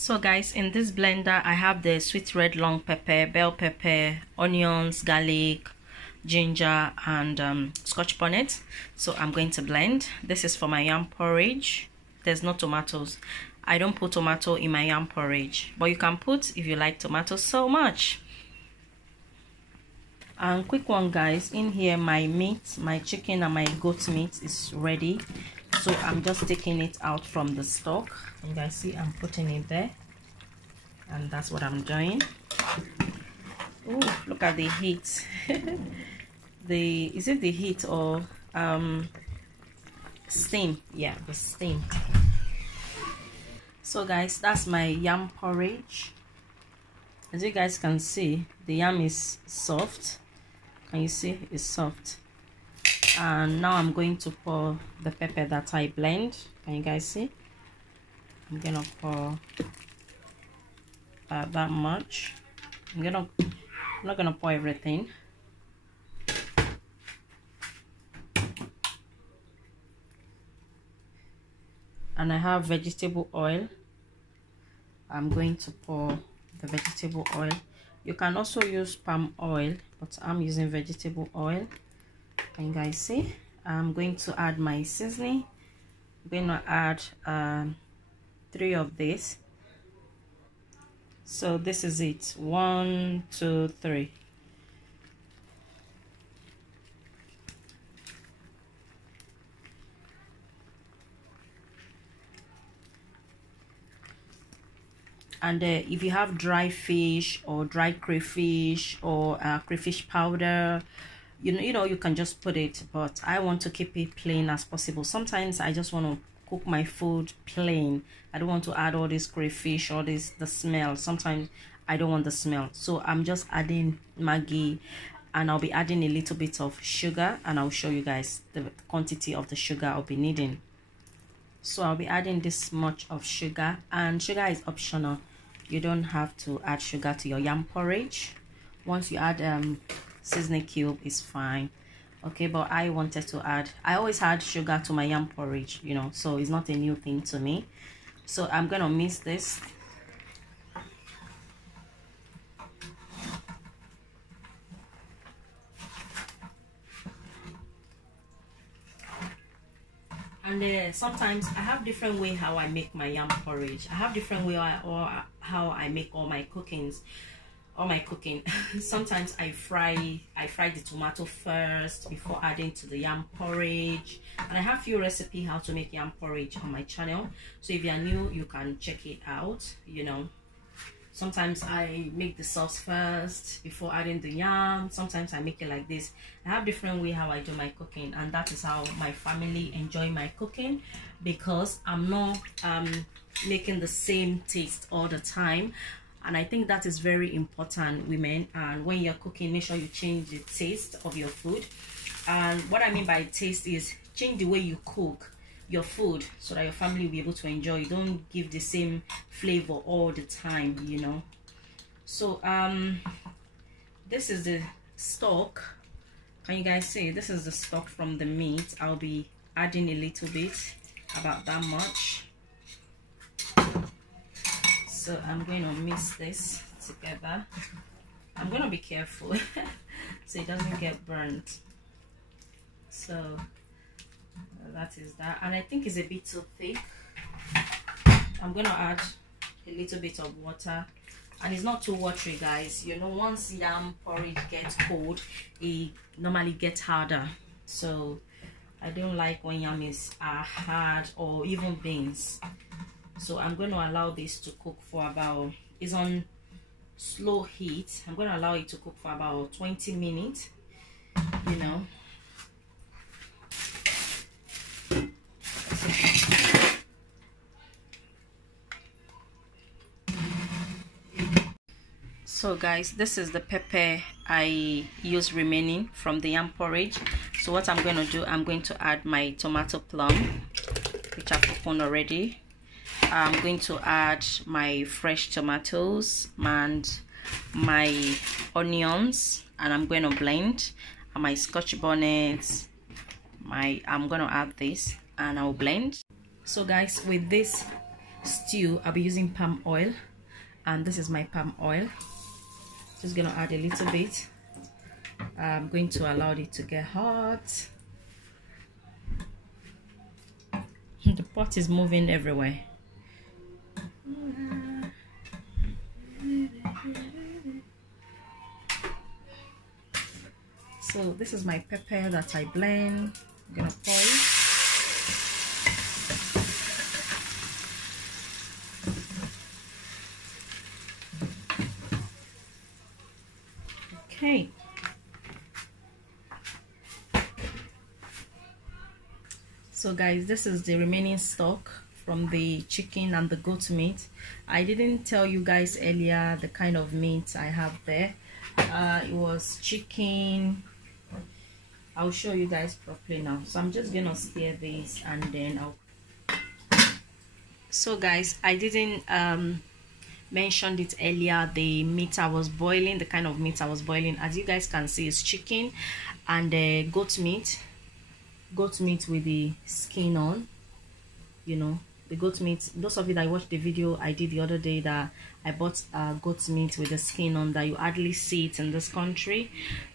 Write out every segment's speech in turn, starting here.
So guys, in this blender I have the sweet red long pepper, bell pepper, onions, garlic, ginger, and scotch bonnet. So I'm going to blend. This is for my yam porridge. There's no tomatoes. I don't put tomato in my yam porridge, but you can put if you like tomatoes so much. And quick one guys, in here my meat, my chicken and my goat meat is ready. So I'm just taking it out from the stock. You guys see I'm putting it there, and that's what I'm doing. Oh, look at the heat. Is it the heat or steam? Yeah, the steam. So guys, that's my yam porridge. As you guys can see, the yam is soft. Can you see? It's soft. And now I'm going to pour the pepper that I blend. Can you guys see? I'm gonna pour that much. I'm not gonna pour everything. And I have vegetable oil. I'm going to pour the vegetable oil. You can also use palm oil, but I'm using vegetable oil. Can you guys see? I'm going to add my seasoning. I'm going to add 3 of this. So this is it. 1, 2, 3. And if you have dry fish or dry crayfish or crayfish powder, you know you can just put it, but I want to keep it plain as possible. Sometimes I just want to cook my food plain. I don't want to add all this crayfish or the smell. Sometimes I don't want the smell, so I'm just adding Maggi, and I'll be adding a little bit of sugar, and I'll show you guys the quantity of the sugar I'll be needing. So I'll be adding this much of sugar, and sugar is optional. You don't have to add sugar to your yam porridge. Once you add seasoning cube, is fine. Okay, but I wanted to add, I always add sugar to my yam porridge, you know, so it's not a new thing to me. So I'm gonna mix this. And sometimes I have different way how I make my yam porridge. I have different way how I make all my cooking. Sometimes I fry the tomato first before adding to the yam porridge. And I have few recipe how to make yam porridge on my channel. So if you are new, you can check it out, you know. Sometimes I make the sauce first before adding the yam. Sometimes I make it like this. I have different way how I do my cooking, and that is how my family enjoy my cooking, because I'm not making the same taste all the time. And I think that is very important, women. And when you're cooking, make sure you change the taste of your food. And what I mean by taste is change the way you cook your food so that your family will be able to enjoy. You don't give the same flavor all the time, you know. So this is the stock. Can you guys see? This is the stock from the meat. I'll be adding a little bit, about that much. So I'm going to mix this together. I'm going to be careful so it doesn't get burnt. So that is that, and I think it's a bit too thick. I'm going to add a little bit of water, and it's not too watery, guys. You know, once yam porridge gets cold, it normally gets harder. So I don't like when yam is hard, or even beans. So I'm going to allow this to cook for about, it's on slow heat. I'm going to allow it to cook for about 20 minutes, you know. So guys, this is the pepper I use remaining from the yam porridge. So what I'm going to do, I'm going to add my tomato plum, which I've opened already. I'm going to add my fresh tomatoes and my onions, and I'm going to blend, and my scotch bonnet. I'm going to add this, and I'll blend. So guys, with this stew, I'll be using palm oil, and this is my palm oil. Just gonna add a little bit. I'm going to allow it to get hot. The pot is moving everywhere. So this is my pepper that I blend. I'm gonna pour it. Okay. So guys, this is the remaining stock from the chicken and the goat meat. I didn't tell you guys earlier the kind of meat I have there. It was chicken. I'll show you guys properly now. So I'm just gonna stir this and then I'll. So guys, I didn't mentioned it earlier, the meat I was boiling, the kind of meat I was boiling, as you guys can see, is chicken and goat meat with the skin on. You know, the goat meat, those of you that watched the video I did the other day that I bought goat meat with the skin on, that you hardly see it in this country.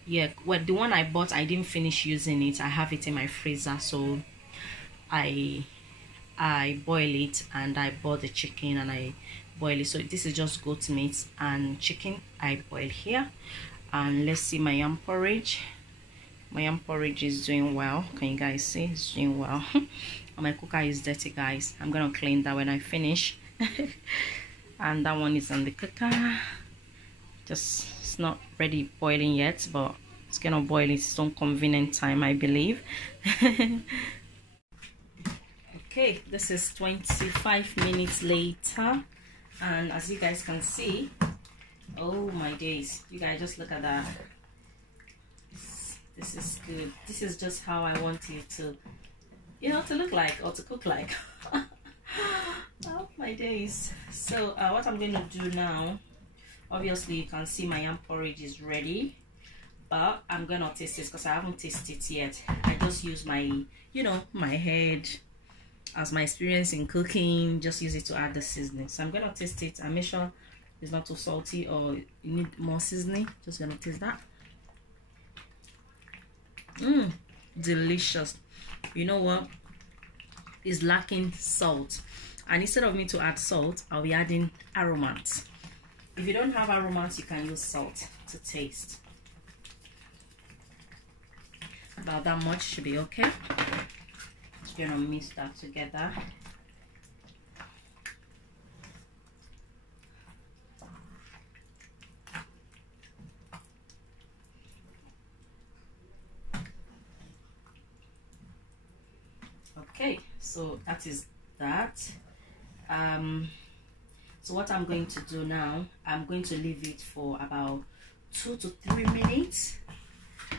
Yeah, well, the one I bought, I didn't finish using it. I have it in my freezer, so I boil it, and I bought the chicken and I boil it. So this is just goat meat and chicken I boil here. And let's see my yam porridge. My yam porridge is doing well. Can you guys see? It's doing well. My cooker is dirty, guys. I'm gonna clean that when I finish. And that one is on the cooker. Just, it's not ready boiling yet, but it's gonna boil at its own convenient time, I believe. Okay, this is 25 minutes later, and as you guys can see, oh my days, you guys, just look at that. This is good. This is just how I want it to, you know, to look like, or to cook like. Oh my days. So what I'm going to do now, obviously you can see my yam porridge is ready, but I'm gonna taste it because I haven't tasted it yet. I just use my, you know, my head as my experience in cooking, just use it to add the seasoning. So I'm gonna taste it and make sure it's not too salty or you need more seasoning. Just gonna taste that. Delicious. You know what, is lacking salt, and instead of me to add salt, I'll be adding aromat. If you don't have aromat, you can use salt to taste. About that much should be okay. Just gonna mix that together. Okay, so that is that. So what I'm going to do now, I'm going to leave it for about 2 to 3 minutes.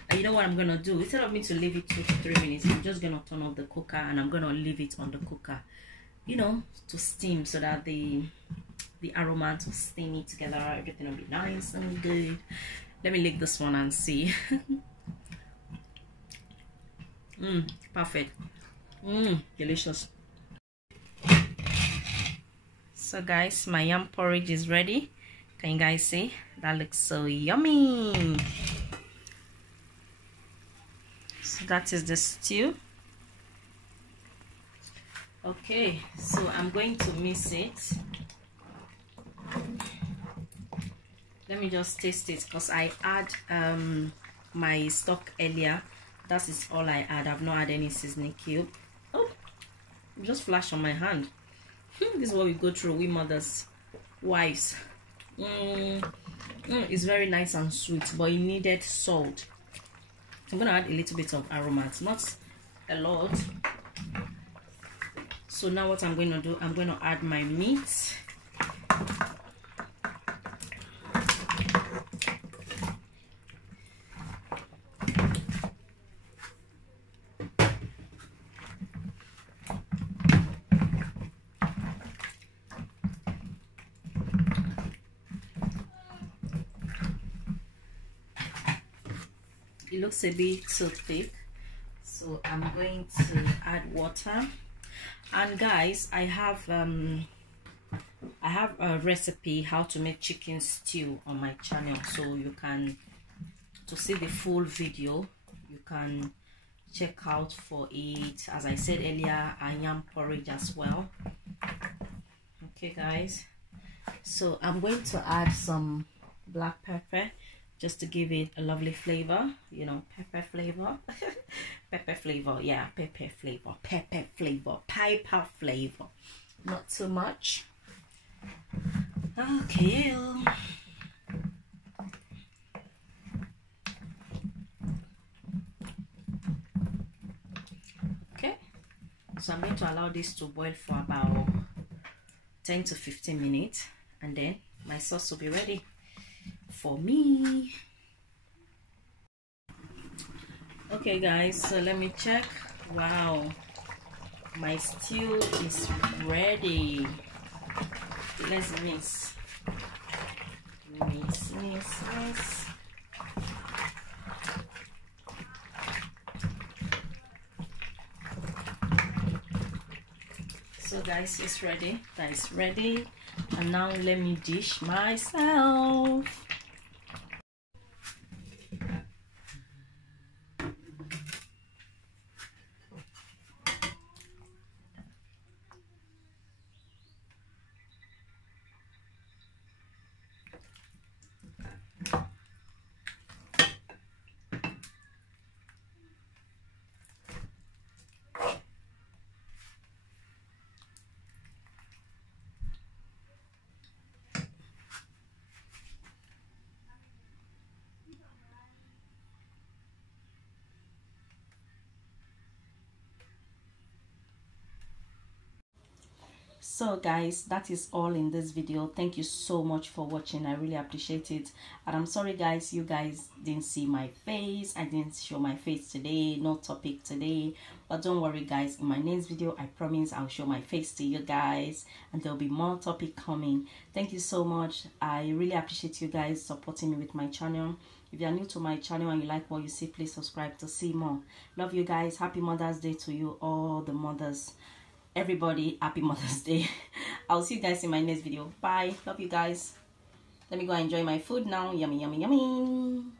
And you know what I'm gonna do, instead of me to leave it 2 to 3 minutes, I'm just gonna turn off the cooker and I'm gonna leave it on the cooker, you know, to steam, so that the aroma will steam it together. Everything will be nice and good. Let me lick this one and see. Perfect. Delicious. So guys, my yam porridge is ready. Can you guys see? That looks so yummy. So that is the stew. Okay, so I'm going to mix it. Let me just taste it because I add my stock earlier. That is all I add. I've not had any seasoning cube. Oh, just flash on my hand. This is what we go through, we mothers, wives. It's very nice and sweet, but it needed salt. I'm gonna add a little bit of aromat, not a lot. So now what I'm going to do, I'm going to add my meat. It looks a bit too thick, so I'm going to add water. And guys, I have I have a recipe how to make chicken stew on my channel, so you can, to see the full video, you can check out for it. As I said earlier, I yam porridge as well. Okay guys, so I'm going to add some black pepper just to give it a lovely flavor, you know, pepper flavor. Pepper flavor, yeah, pepper flavor, piper flavor, not too much. Okay, so I'm going to allow this to boil for about 10 to 15 minutes, and then my sauce will be ready for me. Okay guys, so let me check. Wow, my stew is ready. Let's mix. So guys, it's ready. That is ready. And now let me dish myself. So guys, that is all in this video. Thank you so much for watching. I really appreciate it. And I'm sorry guys, you guys didn't see my face. I didn't show my face today. No topic today, but don't worry guys, in my next video I promise I'll show my face to you guys, and there'll be more topic coming. Thank you so much. I really appreciate you guys supporting me with my channel. If you are new to my channel and you like what you see, please subscribe to see more. Love you guys. Happy Mother's Day to you, all the mothers. Everybody, happy Mother's Day. I'll see you guys in my next video. Bye. Love you guys. Let me go and enjoy my food now. Yummy, yummy, yummy.